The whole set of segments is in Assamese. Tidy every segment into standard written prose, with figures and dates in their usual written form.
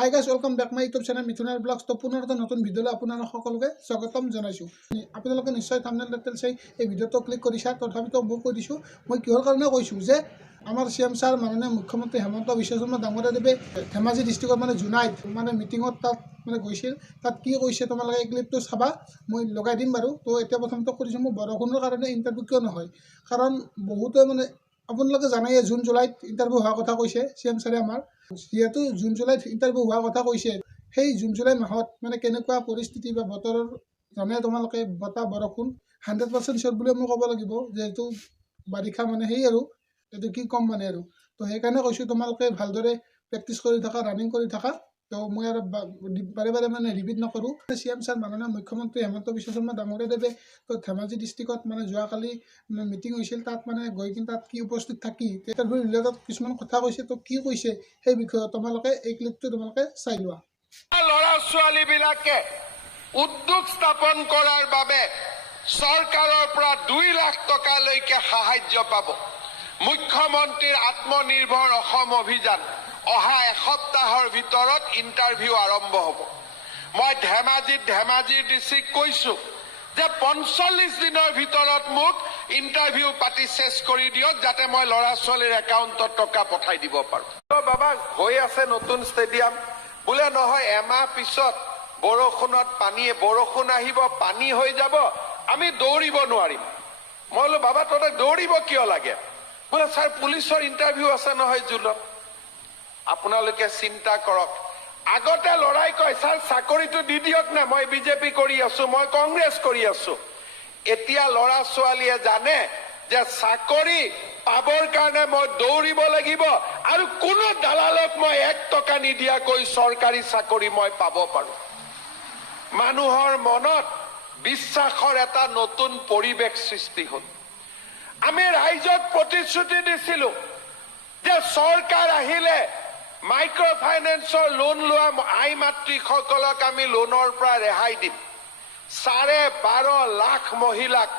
High guys welcome back my YouTube channel মিথুনাৰ ব্লগছ। তো পুনৰ এটা নতুন ভিডিঅ'লৈ আপোনালোক সকলোকে স্বাগতম জনাইছোঁ। আপোনালোকে নিশ্চয় থাম্বনেইল টাইটেল চাই এই ভিডিঅ'টো ক্লিক কৰিছা। তথাপিতো মই কৈ দিছোঁ, মই কিহৰ কাৰণে কৈছোঁ যে আমাৰ CM ছাৰ মাননীয় মুখ্যমন্ত্ৰী হেমন্ত বিশ্ব শৰ্মা ডাঙৰীয়াদেৱে ধেমাজি ডিষ্ট্ৰিক্টত জোনাইত মিটিঙত তাত গৈছিল। তাত কি কৈছে তোমালোকে এই ক্লিপটো চাবা, মই লগাই দিম বাৰু। তো এতিয়া প্ৰথমতে কৈ দিছোঁ, মোৰ বৰষুণৰ কাৰণে ইণ্টাৰভিউ কিয় নহয়, কাৰণ বহুতে আপোনালোকে জানাই জুন জুলাইত ইণ্টাৰভিউ হোৱাৰ কথা কৈছে CM ছাৰে আমাৰ। যিহেতু জুন জুলাইত ইণ্টাৰভিউ হোৱাৰ কথা কৈছে, সেই জুন জুলাই মাহত কেনেকুৱা পৰিস্থিতি বা বতৰৰ জানে তোমালোকে, বতাহ বৰষুণ 100% চিয়ৰ বুলি মই ক'ব লাগিব, যিহেতু বাৰিষা সেই আৰু এইটো কি ক'ম আৰু। তো সেইকাৰণে কৈছোঁ তোমালোকে ভালদৰে প্ৰেক্টিছ কৰি থাকা, ৰানিং কৰি থাকা। তো মই আৰু বাৰে বাৰে ৰিপিট নকৰোঁ। CM ছাৰ মাননীয় মুখ্যমন্ত্ৰী হেমন্ত বিশ্ব শৰ্মা ডাঙৰীয়াদেৱে তো ধেমাজি ডিষ্ট্ৰিক্টত যোৱাকালি মিটিং হৈছিল। তাত গৈ কিনে তাত কি উপস্থিত থাকি ইণ্টাৰভিউ ৰিলেটেড কিছুমান কথা কৈছে। তো কি কৈছে সেই বিষয়ে তোমালোকে এই ক্লিপটো তোমালোকে চাই লোৱা। ল'ৰা ছোৱালীবিলাকে উদ্যোগ স্থাপন কৰাৰ বাবে চৰকাৰৰ পৰা 2 লাখ টকালৈকে সাহায্য পাব। মুখ্যমন্ত্ৰীৰ আত্মনিৰ্ভৰ অসম অভিযান অহা এসপ্তাহৰ ভিতৰত ইণ্টাৰভিউ আৰম্ভ হ'ব। মই ধেমাজিৰ ডিচিক কৈছোঁ যে 45 দিনৰ ভিতৰত মোক ইণ্টাৰভিউ পাতি চেছ কৰি দিয়ক, যাতে মই ল'ৰা ছোৱালীৰ একাউণ্টত টকা পঠাই দিব পাৰোঁ। বাবা হৈ আছে নতুন ষ্টেডিয়াম, বোলে নহয় এমাহ পিছত বৰষুণ আহিব, পানী হৈ যাব, আমি দৌৰিব নোৱাৰিম। মই বোলো বাবা তহঁতক দৌৰিব কিয় লাগে? বোলে ছাৰ পুলিচৰ ইণ্টাৰভিউ আছে নহয় জুনত। আপোনালোকে চিন্তা কৰক, আগতে লৰাই কয় ছাৰ চাকৰিটো দি দিয়ক না, মই বিজেপি কৰি আছো, মই কংগ্ৰেছ কৰি আছো। এতিয়া ল'ৰা ছোৱালীয়ে জানে যে চাকৰি পাবৰ কাৰণে মই দৌৰিব লাগিব, আৰু কোনো দালালক মই 1 টকা নিদিয়াকৈ চৰকাৰী চাকৰি মই পাব পাৰো। মানুহৰ মনত বিশ্বাসৰ এটা নতুন পৰিৱেশ সৃষ্টি হ'ল। আমি ৰাইজক প্ৰতিশ্ৰুতি দিছিলো যে চৰকাৰ আহিলে মাইক্ৰ' ফাইনেন্সৰ লোন লোৱা আই মাতৃসকলক আমি লোনৰ পৰা ৰেহাই দিম। 12.5 লাখ মহিলাক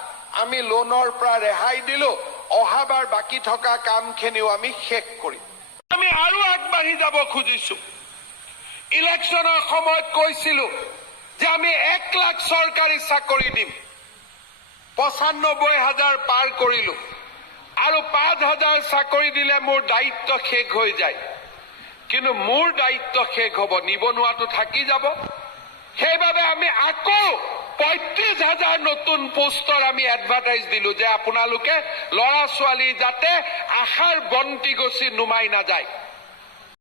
আমি লোনৰ পৰা ৰেহাই দিলো। অহাবাৰ বাকী থকা কামখিনিও আমি শেষ কৰিম। আমি আৰু আগবাঢ়ি যাব খুজিছো। ইলেকশ্যনৰ সময়ত কৈছিলো যে আমি 1 লাখ চৰকাৰী চাকৰি দিম। 95,000 পাৰ কৰিলো, আৰু 5,000 চাকৰি দিলে মোৰ দায়িত্ব শেষ হৈ যায়। কিন্তু মোৰ দায়িত্ব শেষ হ'ব, নিবনুৱাটো থাকি যাব। সেইবাবে আমি আকৌ 35,000 নতুন পোষ্টৰ আমি এডভাৰটাইজ দিলো যে আপোনালোকে ল'ৰা ছোৱালী যাতে আশাৰ বন্তি গছি নুমাই নাযায়।